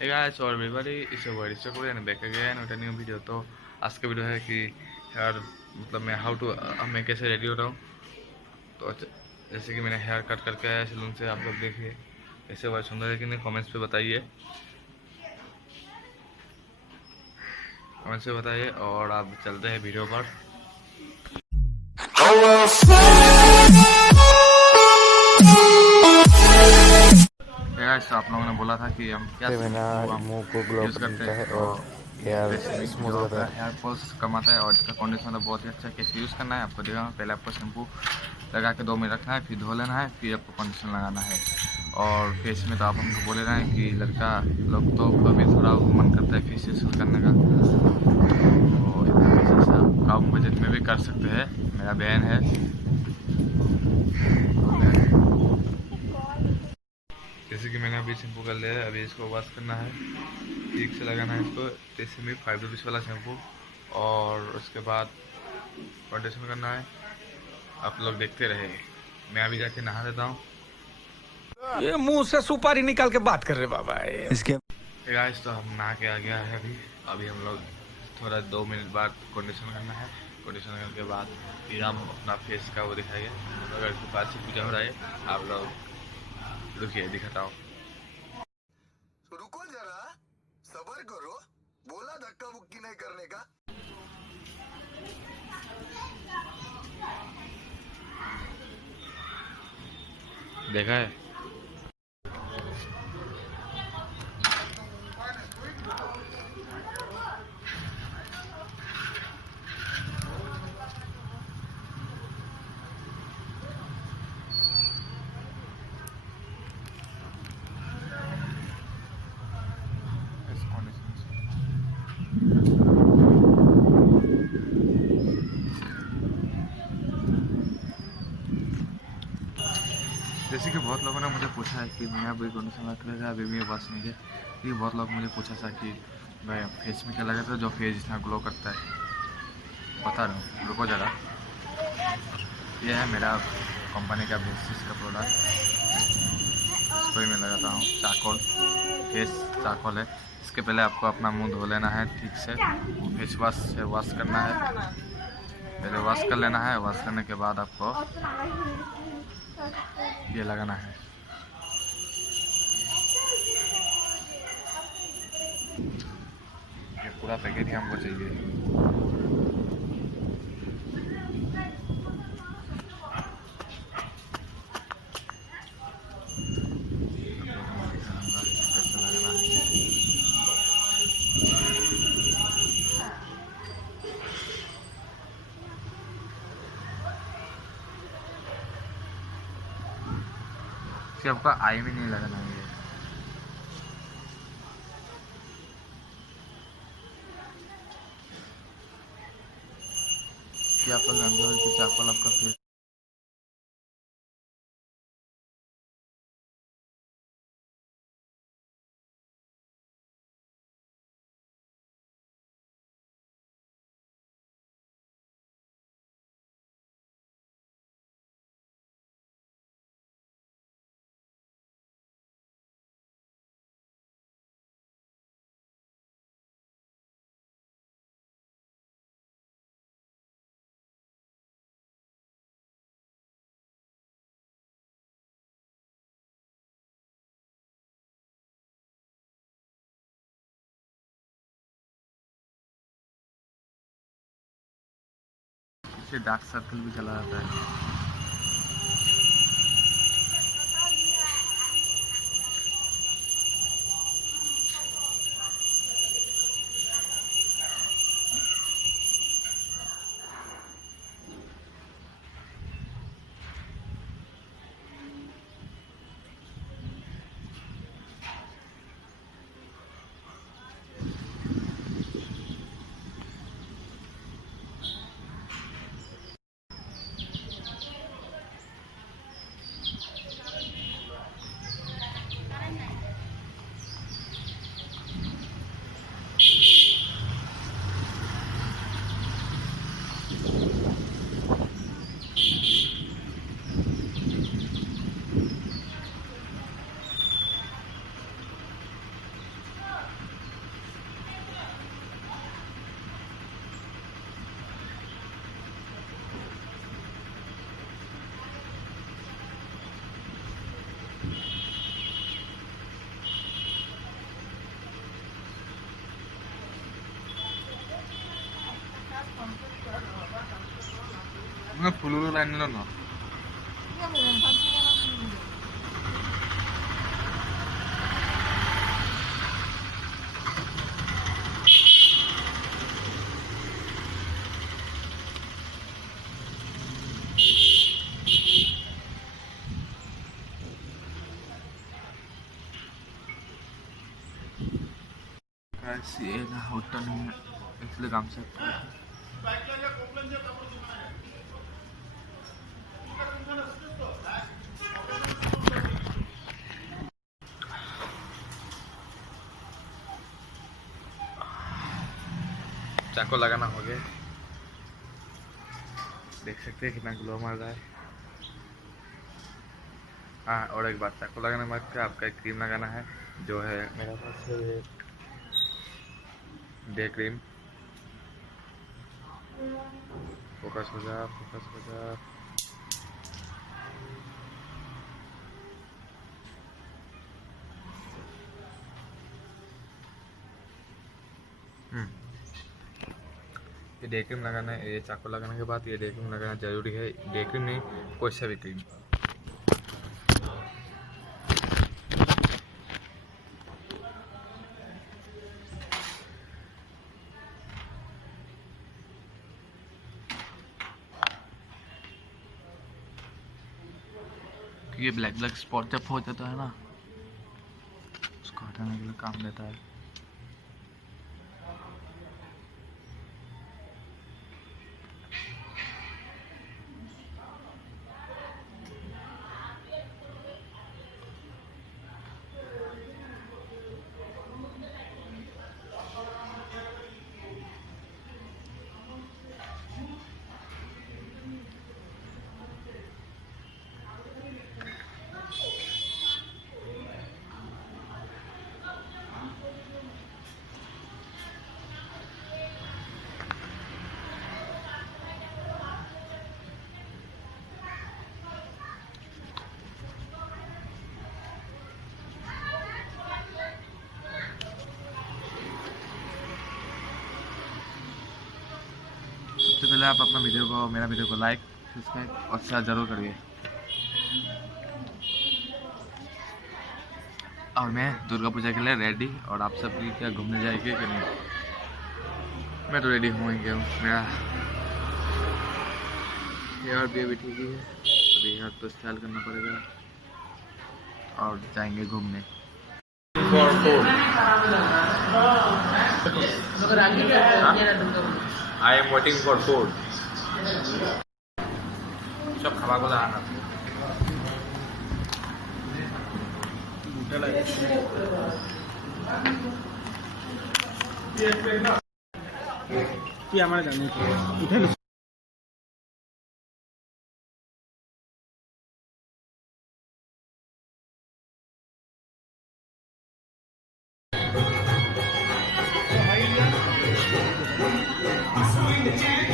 Hey guys, or everybody, it's your boy Chakraborty and back again with a new video। तो आज का वीडियो है कि हेयर मतलब मैं हाउ टू मैं कैसे रेडी हो रहा हूँ। तो जैसे कि मैंने हेयर कट करके आया सैलून से, आप लोग देखिए कैसे बहुत सुंदर है कि नहीं। कमेंट्स पे बताइए और आप चलते हैं वीडियो पर। तो आप लोगों ने बोला था कि हम क्या मुंह को ग्लो यूज़ करते बनता है हैं और हेयर जो स्मूथ रहता आपका है। हेयर फॉल्स कमाता है और इसका कंडीशनर बहुत ही अच्छा कैसे यूज़ करना है आपको दिखा। पहले आपको शैम्पू लगा के 2 मिनट रखना है, फिर धो लेना है, फिर आपको कंडीशनर लगाना है। और फेस में तो आप हमको बोले रहे हैं कि लड़का लोग तो कभी थोड़ा मन करता है फेस करने का, तो कम बजट में भी कर सकते हैं। मेरा बहन है, जैसे कि मैंने अभी शैम्पू कर लिया है। अभी इसको वॉश करना है, ठीक से लगाना है इसको। जैसे में 5 रुपीज़ वाला शैम्पू, और उसके बाद कंडीशन करना है। आप लोग देखते रहे, मैं अभी जाके नहा देता हूँ। ये मुंह से सुपारी निकाल के बात कर रहे बाबा इसके। गाइस तो हम नहा के आ गया है अभी। हम लोग थोड़ा 2 मिनट बाद कंडीशन करना है। कंडीशन करने के बाद फिर हम अपना फेस का वो दिखाएंगे। अगर इसके पास से पूजा हो रहा है, आप लोग रुकिए दिखाता हूँ। रुको जरा, सबर करो, बोला धक्का मुक्की नहीं करने का। देखा है, जैसे कि बहुत लोगों ने मुझे पूछा है कि मैं अभी कंडीशन रखा अभी भी बस नहीं है। ये बहुत लोग मुझे पूछा था कि मैं फेस में क्या लगा था जो फेस इतना ग्लो करता है। बता रहा हूँ, रुको ज़रा। ये है मेरा कंपनी का बेसिस का प्रोडक्ट, इसको ही मैं लगाता हूँ। चारकोल, फेस चारकोल है। इसके पहले आपको अपना मुंह धो लेना है ठीक से, फेस वॉश से वॉश करना है। पहले वॉश कर लेना है, वॉश करने के बाद आपको ये लगाना है। ये पूरा पैकेट ही हमको चाहिए। कैसे लगाना है, कि आपका आई में नहीं लगाना है। कि आप लोग जानते हो कि चावल आपका फेस से डार्क सर्कल भी चला जाता है। Ululu lain no. Kasih enak hotel ni, itu gamsak. चाको लगाना हो गया, देख सकते हैं कितना ग्लो मार रहा है। हाँ, और एक बात, चाको लगाने के बाद क्या आपका एक क्रीम लगाना है, जो है मेरा पास है डे क्रीम। फोकस हो जा, फोकस हो जा। ये डे क्रीम लगाना है, ये चाकू लगाने के बाद ये डे क्रीम लगाना जरूरी है। डे क्रीम नहीं, कोई सा भी क्रीम। ये ब्लैक ब्लैक स्पॉट जब हो जाता है ना, उसको हटाने के लिए काम देता है। सबसे पहले आप अपना मेरा वीडियो को लाइक, सब्सक्राइब और शेयर जरूर करिए। और मैं दुर्गा पूजा के लिए रेडी, और आप सब भी क्या घूमने जाएंगे कि नहीं? मैं तो रेडी हूँ। मेरा हेयर भी अभी ठीक ही है, अभी हेयर तो स्टाइल करना पड़ेगा और जाएंगे घूमने। I am waiting for food. सब खावा को लाना। ये हमारे जाने Swing the jam.